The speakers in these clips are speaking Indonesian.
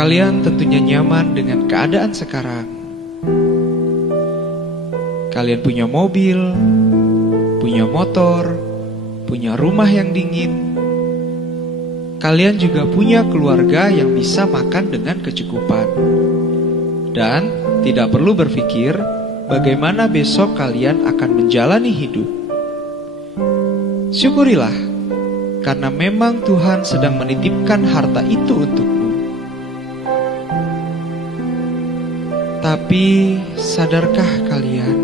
Kalian tentunya nyaman dengan keadaan sekarang. Kalian punya mobil, punya motor, punya rumah yang dingin. Kalian juga punya keluarga yang bisa makan dengan kecukupan. Dan tidak perlu berpikir bagaimana besok kalian akan menjalani hidup. Syukurilah, karena memang Tuhan sedang menitipkan harta itu untukmu. Tapi sadarkah kalian,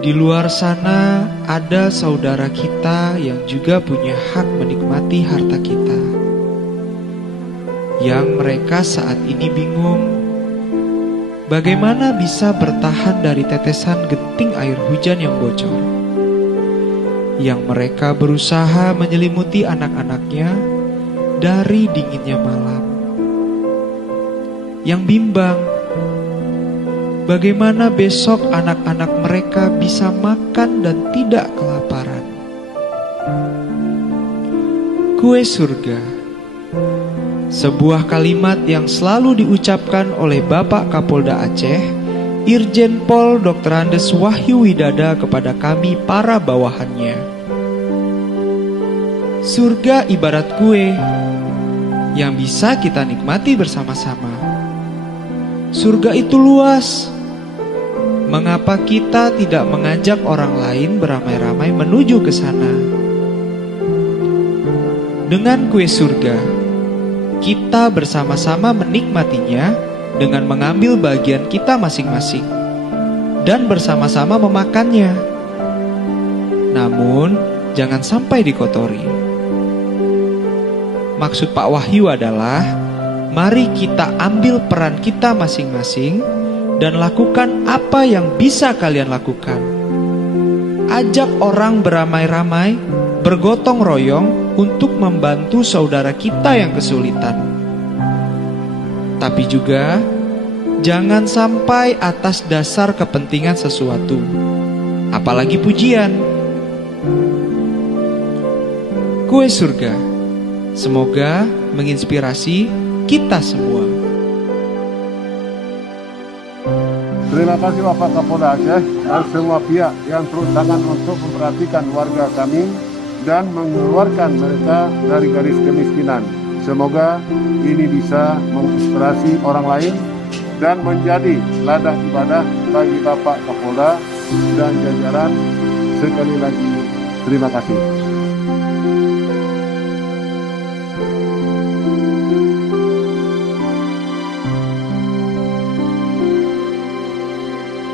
di luar sana ada saudara kita yang juga punya hak menikmati harta kita, yang mereka saat ini bingung bagaimana bisa bertahan dari tetesan genting air hujan yang bocor, yang mereka berusaha menyelimuti anak-anaknya dari dinginnya malam, yang bimbang bagaimana besok anak-anak mereka bisa makan dan tidak kelaparan. Kue surga, sebuah kalimat yang selalu diucapkan oleh Bapak Kapolda Aceh, Irjen Pol Dr. Andes Wahyu Widada kepada kami para bawahannya. Surga ibarat kue yang bisa kita nikmati bersama-sama. Surga itu luas. Mengapa kita tidak mengajak orang lain beramai-ramai menuju ke sana? Dengan kue surga, kita bersama-sama menikmatinya dengan mengambil bagian kita masing-masing dan bersama-sama memakannya. Namun, jangan sampai dikotori. Maksud Pak Wahyu adalah, mari kita ambil peran kita masing-masing dan lakukan apa yang bisa kalian lakukan. Ajak orang beramai-ramai, bergotong royong untuk membantu saudara kita yang kesulitan. Tapi juga, jangan sampai atas dasar kepentingan sesuatu, apalagi pujian. Kue surga, semoga menginspirasi kita semua. Terima kasih Bapak Kapolda Aceh dan semua pihak yang turut tangan untuk memperhatikan warga kami dan mengeluarkan mereka dari garis kemiskinan. Semoga ini bisa menginspirasi orang lain dan menjadi ladang ibadah bagi Bapak Kapolda dan jajaran. Sekali lagi, terima kasih.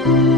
Thank you.